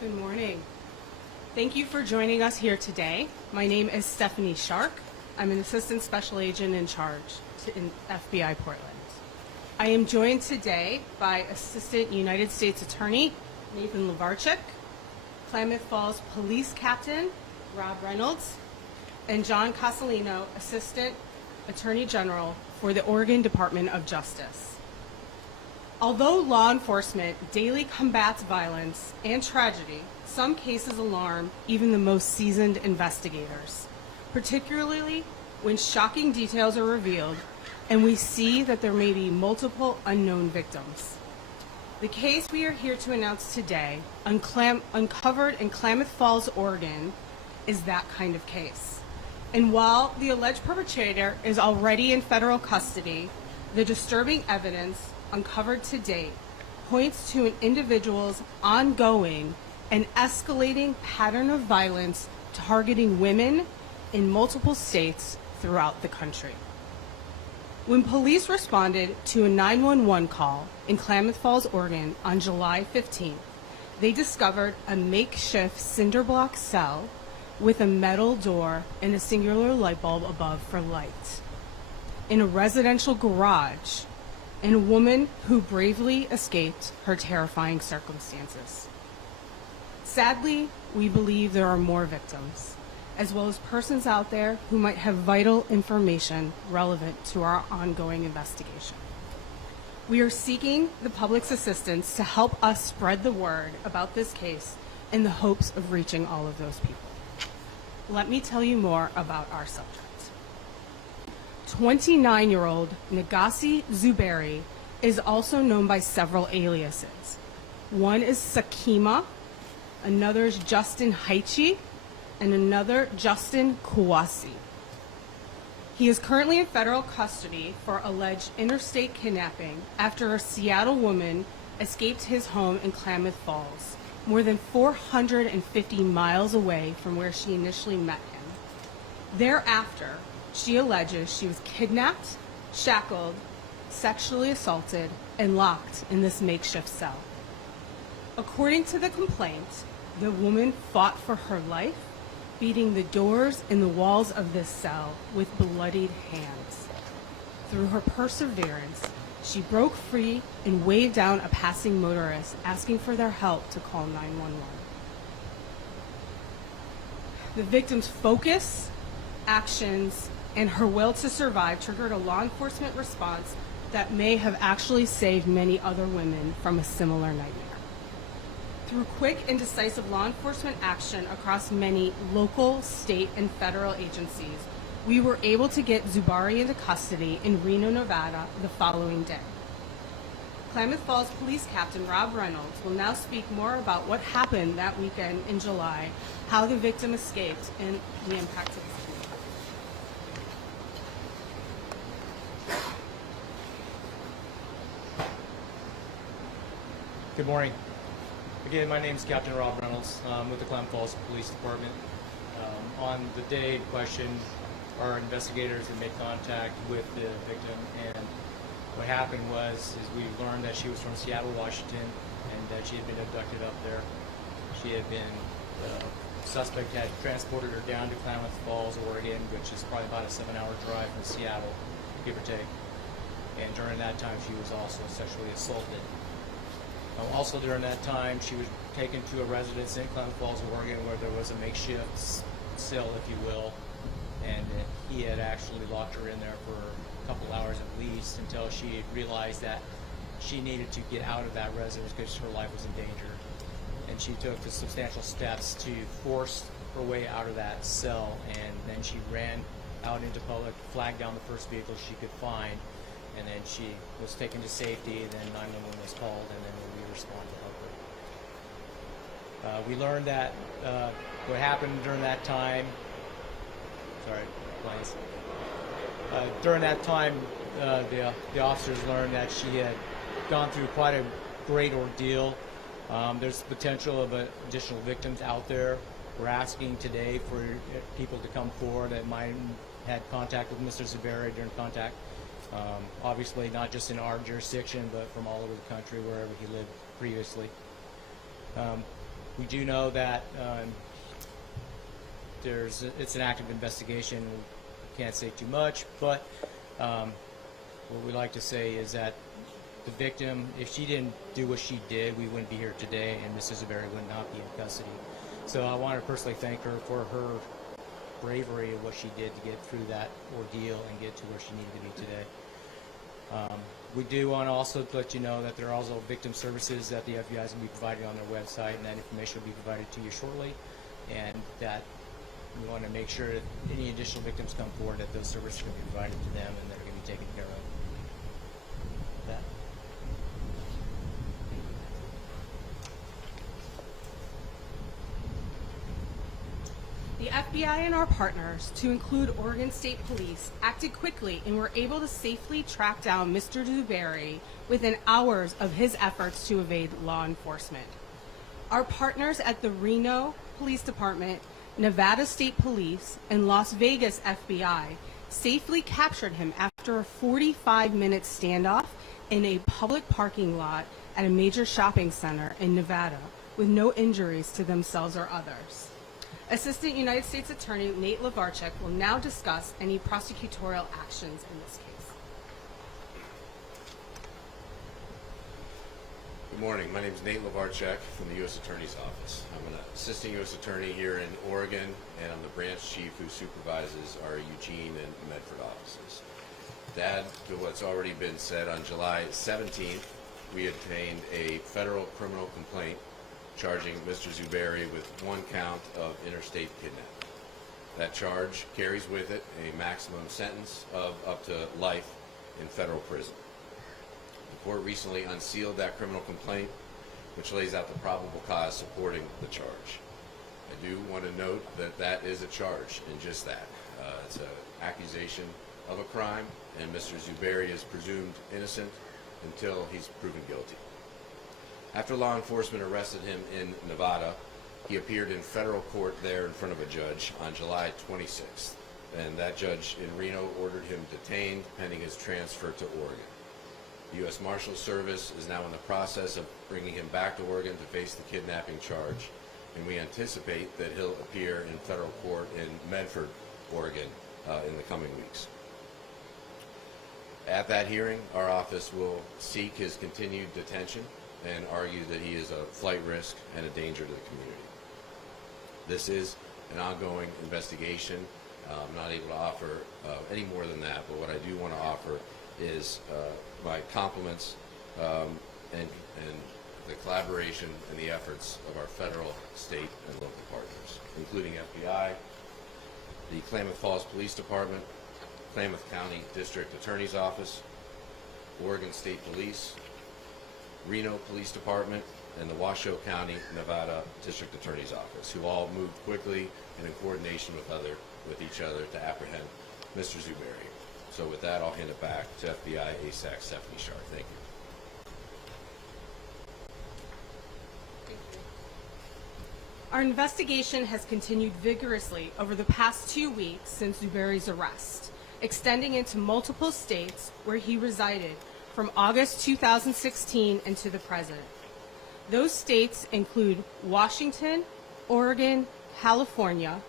Good morning. Thank you for joining us here today. My name is Stephanie Shark. I'm an Assistant Special Agent in charge in FBI Portland. I am joined today by Assistant United States Attorney Nathan Levarchik, Klamath Falls Police Captain Rob Reynolds, and John Casalino, Assistant Attorney General for the Oregon Department of Justice. Although law enforcement daily combats violence and tragedy, some cases alarm even the most seasoned investigators, particularly when shocking details are revealed and we see that there may be multiple unknown victims. The case we are here to announce today, uncovered in Klamath Falls, Oregon, is that kind of case. And while the alleged perpetrator is already in federal custody, the disturbing evidence uncovered to date points to an individual's ongoing and escalating pattern of violence targeting women in multiple states throughout the country. When police responded to a 911 call in Klamath Falls, Oregon on July 15th, they discovered a makeshift cinderblock cell with a metal door and a singular light bulb above for light in a residential garage, and a woman who bravely escaped her terrifying circumstances. Sadly, we believe there are more victims, as well as persons out there who might have vital information relevant to our ongoing investigation. We are seeking the public's assistance to help us spread the word about this case in the hopes of reaching all of those people. Let me tell you more about our subject. 29-year-old Negasi Zuberi is also known by several aliases. One is Sakima, another is Justin Hyche, and another Justin Kouassi. He is currently in federal custody for alleged interstate kidnapping after a Seattle woman escaped his home in Klamath Falls, more than 450 miles away from where she initially met him. Thereafter, she alleges she was kidnapped, shackled, sexually assaulted, and locked in this makeshift cell. According to the complaint, the woman fought for her life, beating the doors and the walls of this cell with bloodied hands. Through her perseverance, she broke free and waved down a passing motorist, asking for their help to call 911. The victim's focus, actions, and her will to survive triggered a law enforcement response that may have actually saved many other women from a similar nightmare. Through quick and decisive law enforcement action across many local, state, and federal agencies, we were able to get Zuberi into custody in Reno, Nevada the following day. Klamath Falls Police Captain Rob Reynolds will now speak more about what happened that weekend in July, how the victim escaped, and the impact of the community. Good morning. Again, my name is Captain Rob Reynolds. I'm with the Klamath Falls Police Department. On the day in question, our investigators had made contact with the victim, and what happened was we learned that she was from Seattle, Washington, and that she had been abducted up there. She had been, the suspect had transported her down to Klamath Falls, Oregon, which is probably about a 7-hour drive from Seattle, give or take. And during that time, she was also sexually assaulted. Also during that time, she was taken to a residence in Klamath Falls, Oregon, where there was a makeshift cell, if you will, and he had actually locked her in there for a couple hours at least until she realized that she needed to get out of that residence because her life was in danger. And she took the substantial steps to force her way out of that cell, and then she ran out into public, flagged down the first vehicle she could find, and then she was taken to safety, and then 911 was called, and then we responded to help her. We learned that what happened during that time, during that time, the officers learned that she had gone through quite a great ordeal. There's potential of additional victims out there. We're asking today for people to come forward that might have had contact with Mr. Zuberi during contact. Obviously not just in our jurisdiction, but from all over the country, wherever he lived previously. We do know that it's an active investigation. We can't say too much, but what we like to say is that the victim, if she didn't do what she did, we wouldn't be here today, and Mr. Zuberi would not be in custody. So I want to personally thank her for her bravery of what she did to get through that ordeal and get to where she needed to be today. We do want to also let you know that there are also victim services that the FBI is going to be providing on their website, and that information will be provided to you shortly, and that we want to make sure that any additional victims come forward, that those services are going to be provided to them and they're going to be taken care of. That. The FBI and our partners, to include Oregon State Police, acted quickly and were able to safely track down Mr. Zuberi within hours of his efforts to evade law enforcement. Our partners at the Reno Police Department, Nevada State Police, and Las Vegas FBI safely captured him after a 45-minute standoff in a public parking lot at a major shopping center in Nevada with no injuries to themselves or others. Assistant United States Attorney Nate Levarchuk will now discuss any prosecutorial actions in this case. Good morning. My name is Nate Levarchuk from the U.S. Attorney's Office. I'm an assistant U.S. Attorney here in Oregon, and I'm the branch chief who supervises our Eugene and Medford offices. To add to what's already been said, on July 17th, we obtained a federal criminal complaint charging Mr. Zuberi with one count of interstate kidnapping. That charge carries with it a maximum sentence of up to life in federal prison. The court recently unsealed that criminal complaint, which lays out the probable cause supporting the charge. I do want to note that that is a charge, and just that. It's an accusation of a crime, and Mr. Zuberi is presumed innocent until he's proven guilty. After law enforcement arrested him in Nevada, he appeared in federal court there in front of a judge on July 26th, and that judge in Reno ordered him detained pending his transfer to Oregon. The U.S. Marshals Service is now in the process of bringing him back to Oregon to face the kidnapping charge, and we anticipate that he'll appear in federal court in Medford, Oregon, in the coming weeks. At that hearing, our office will seek his continued detention and argue that he is a flight risk and a danger to the community. This is an ongoing investigation. I'm not able to offer any more than that, but what I do want to offer is my compliments and the collaboration and the efforts of our federal, state, and local partners, including FBI, the Klamath Falls Police Department, Klamath County District Attorney's Office, Oregon State Police, Reno Police Department, and the Washoe County, Nevada District Attorney's Office, who all moved quickly and in coordination with each other to apprehend Mr. Zuberi. So with that, I'll hand it back to FBI ASAC Stephanie Sharp. Thank you. Our investigation has continued vigorously over the past 2 weeks since Zuberi's arrest, extending into multiple states where he resided from August 2016 and to the present. Those states include Washington, Oregon, California,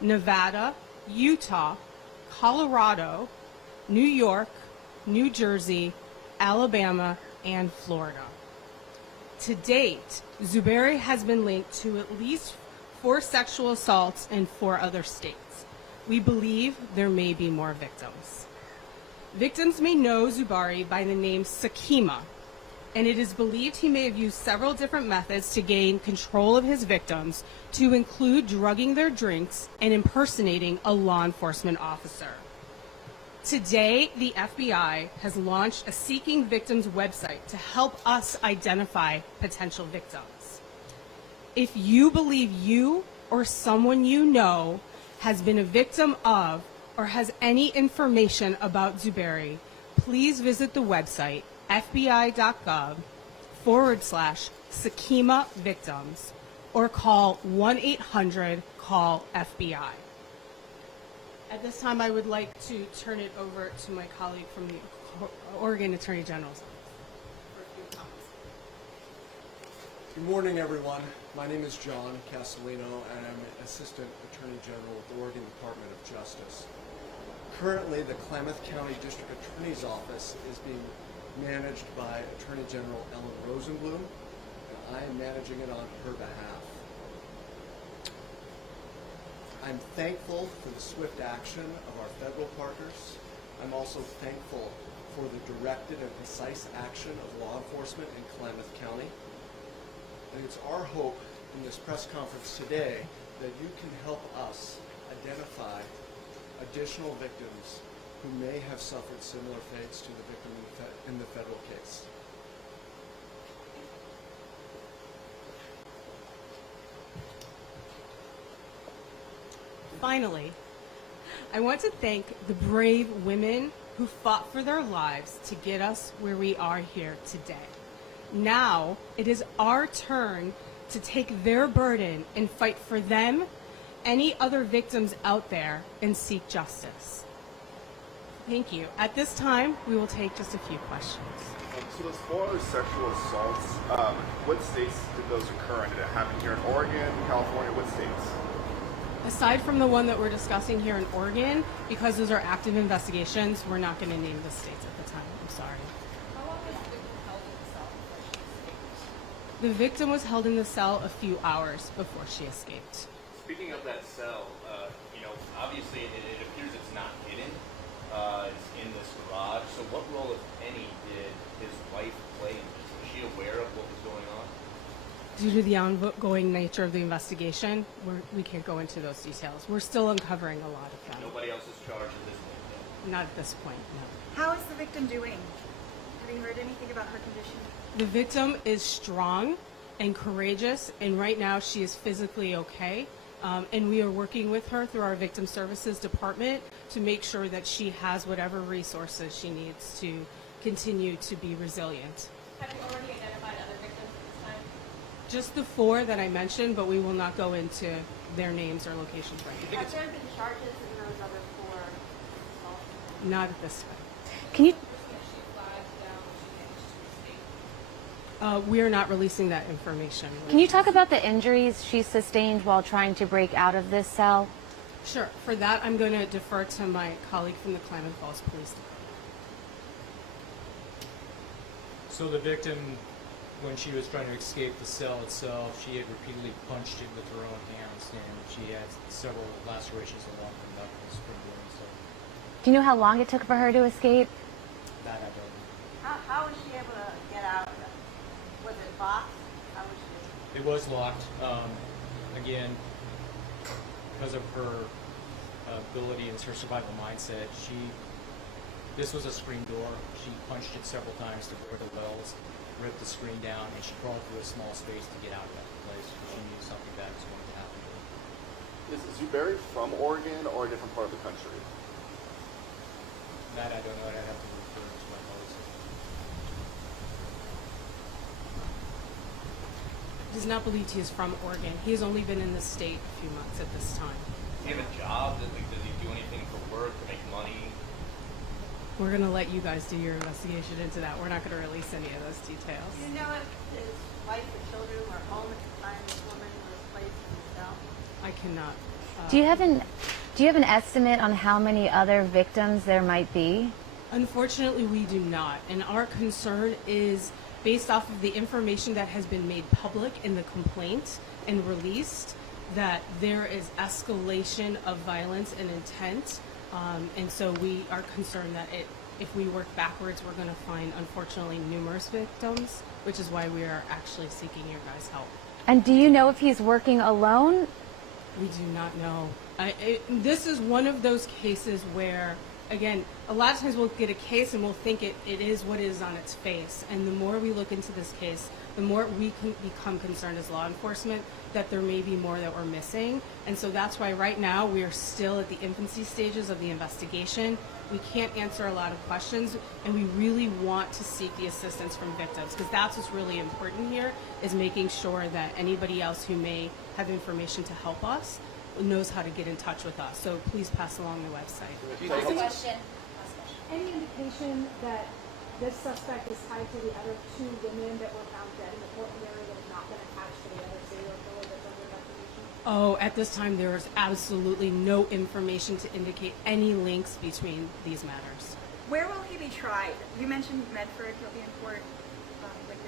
Nevada, Utah, Colorado, New York, New Jersey, Alabama, and Florida. To date, Zuberi has been linked to at least 4 sexual assaults in 4 other states. We believe there may be more victims. Victims may know Zuberi by the name Sakima, and it is believed he may have used several different methods to gain control of his victims, to include drugging their drinks and impersonating a law enforcement officer. Today, the FBI has launched a Seeking Victims website to help us identify potential victims. If you believe you or someone you know has been a victim of or has any information about Zuberi, please visit the website fbi.gov/Sakima victims or call 1-800-CALL-FBI. At this time, I would like to turn it over to my colleague from the Oregon Attorney General's Office for a few comments. Good morning, everyone. My name is John Castellino, and I'm an Assistant Attorney General with the Oregon Department of Justice. Currently, the Klamath County District Attorney's Office is being managed by Attorney General Ellen Rosenblum, and I am managing it on her behalf. I'm thankful for the swift action of our federal partners. I'm also thankful for the directed and precise action of law enforcement in Klamath County. And it's our hope in this press conference today that you can help us identify additional victims who may have suffered similar fates to the victim in the federal case. Finally, I want to thank the brave women who fought for their lives to get us where we are here today. Now it is our turn to take their burden and fight for them, any other victims out there, and seek justice. Thank you. At this time, we will take just a few questions. So as far as sexual assaults, what states did those occur in? Did it happen here in Oregon, California? What states? Aside from the one that we're discussing here in Oregon, because those are active investigations, we're not going to name the states at the time. I'm sorry. How long was the victim held in the cell before she escaped? The victim was held in the cell a few hours before she escaped. Speaking of that cell, obviously it appears it's not hidden. It's in this garage. So what role, if any, did his wife play in this? Was she aware of what was going on? Due to the ongoing nature of the investigation, we can't go into those details. We're still uncovering a lot of them. Nobody else is charged at this point. Not at this point, no. How is the victim doing? Have you heard anything about her condition? The victim is strong and courageous, and right now she is physically okay. And we are working with her through our Victim Services Department to make sure that she has whatever resources she needs to continue to be resilient. Have you already identified other victims at this time? Just the 4 that I mentioned, but we will not go into their names or locations right now. Have there been charges in those other 4 assaults? Not at this time. Can you? She flagged down when she managed to escape. We are not releasing that information. Can you talk about the injuries she sustained while trying to break out of this cell? Sure. For that, I'm going to defer to my colleague from the Klamath Falls Police Department. So the victim, when she was trying to escape the cell itself, she had repeatedly punched it with her own hands, and she had several lacerations along her knuckles from doing so. Do you know how long it took for her to escape? That I don't know. How was she able to get out? Was it locked? How was she? It was locked. Again, because of her ability and her survival mindset, this was a screen door. She punched it several times to break the wells, ripped the screen down, and she crawled through a small space to get out of that place because she knew something bad was going to happen. Is Zuberi from Oregon or a different part of the country? That I don't know. I'd have to refer to my colleagues. It is not believed he is from Oregon. He has only been in the state a few months at this time. Does he have a job? Does he do anything for work to make money? We're going to let you guys do your investigation into that. We're not going to release any of those details. Do you know if his wife and children were home at the time this woman was placed in the cell? I cannot. Do you have an estimate on how many other victims there might be? Unfortunately, we do not. And our concern is based off of the information that has been made public in the complaint and released, that there is escalation of violence and intent. And so we are concerned that if we work backwards, we're going to find, unfortunately, numerous victims, which is why we are actually seeking your guys' help. And do you know if he's working alone? We do not know. This is one of those cases where, again, a lot of times we'll get a case and we'll think it is what it is on its face. And the more we look into this case, the more we can become concerned as law enforcement that there may be more that we're missing. And so that's why right now we are still at the infancy stages of the investigation. We can't answer a lot of questions, and we really want to seek the assistance from victims, because that's what's really important here, is making sure that anybody else who may have information to help us knows how to get in touch with us. So please pass along the website. Last question. Any indication that this suspect is tied to the other 2 women that were found dead in the Portland area that have not been Oh, at this time, there is absolutely no information to indicate any links between these matters. Where will he be tried? You mentioned Medford. He'll be in court.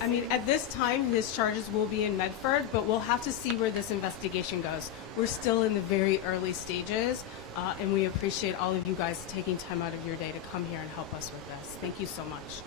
I mean, at this time, his charges will be in Medford, but we'll have to see where this investigation goes. We're still in the very early stages, and we appreciate all of you guys taking time out of your day to come here and help us with this. Thank you so much.